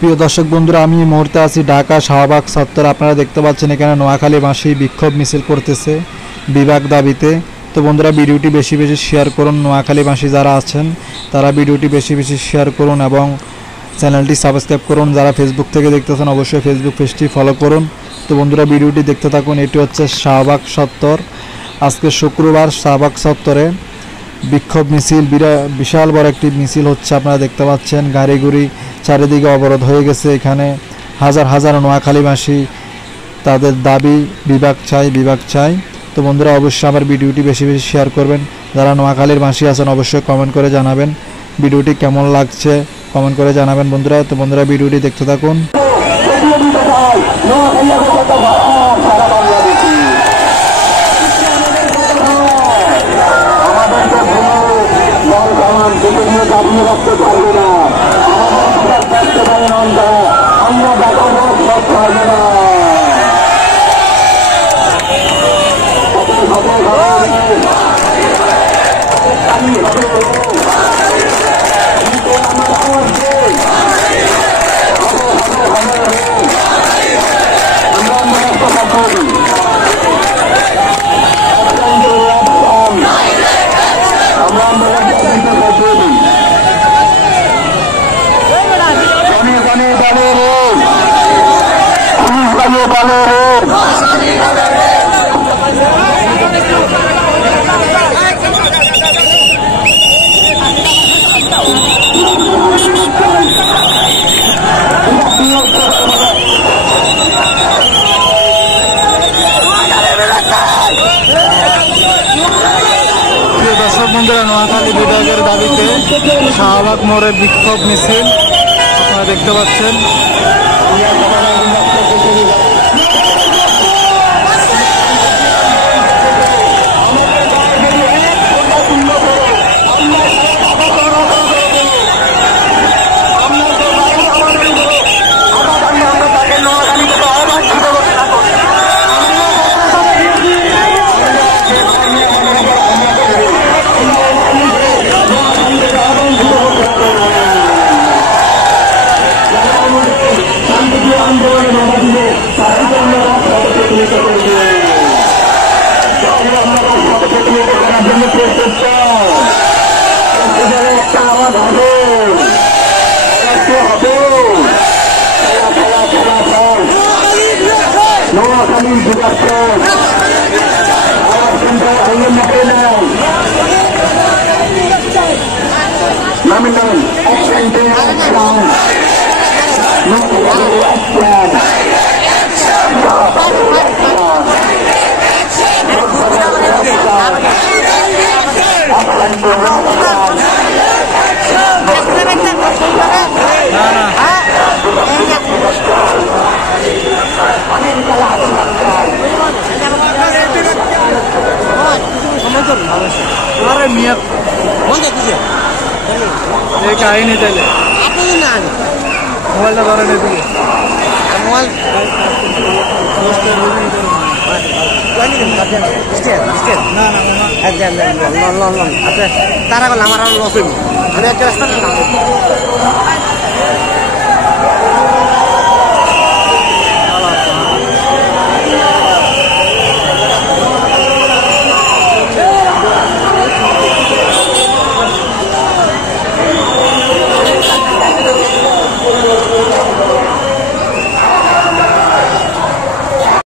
প্রিয় দর্শক বন্ধুরা, আমি এই মুহূর্তে আছি ঢাকা শাহবাগ চত্বর। আপনারা দেখতে পাচ্ছেন এখানে নোয়াখালীবাসী বিক্ষোভ মিছিল করতেছে বিভাগ দাবিতে। তো বন্ধুরা, ভিডিওটি বেশি বেশি শেয়ার করুন। নোয়াখালীবাসী যারা আছেন তারা ভিডিওটি বেশি বেশি শেয়ার করুন এবং চ্যানেলটি সাবস্ক্রাইব করুন। যারা ফেসবুক থেকে দেখতেছেন অবশ্যই ফেসবুক পেজটি ফলো করুন। তো বন্ধুরা, ভিডিওটি দেখতে থাকুন। এটি হচ্ছে শাহবাগ চত্বর। আজকে শুক্রবার শাহবাগ চত্বরে বিক্ষোভ মিছিল, বিশাল বড় একটি মিছিল হচ্ছে। আপনারা দেখতে পাচ্ছেন গাড়িগুড়ি চারিদিকে অবরোধ হয়ে গেছে। এখানে হাজার হাজার নোয়াখালীবাসী তাদের দাবি বিভাগ চাই, বিভাগ চাই। তো বন্ধুরা, অবশ্যই আমার ভিডিওটি বেশি বেশি শেয়ার করবেন। যারা নোয়াখালীর বাসী আছেন অবশ্যই কমেন্ট করে জানাবেন ভিডিওটি কেমন লাগছে, কমেন্ট করে জানাবেন বন্ধুরা। তো বন্ধুরা, ভিডিওটি দেখতে থাকুন। দর্শক বন্ধুরা, নোয়াখালী বিভাগের দাবিতে শাহবাগ মোড়ে বিক্ষোভ মিছিল আপনারা দেখতে পাচ্ছেন। কাহিনী তাইলে মোবাইলটা ধরে নিয়ে মোবাইল তারা বলে আমার লস হইব। আমি একটা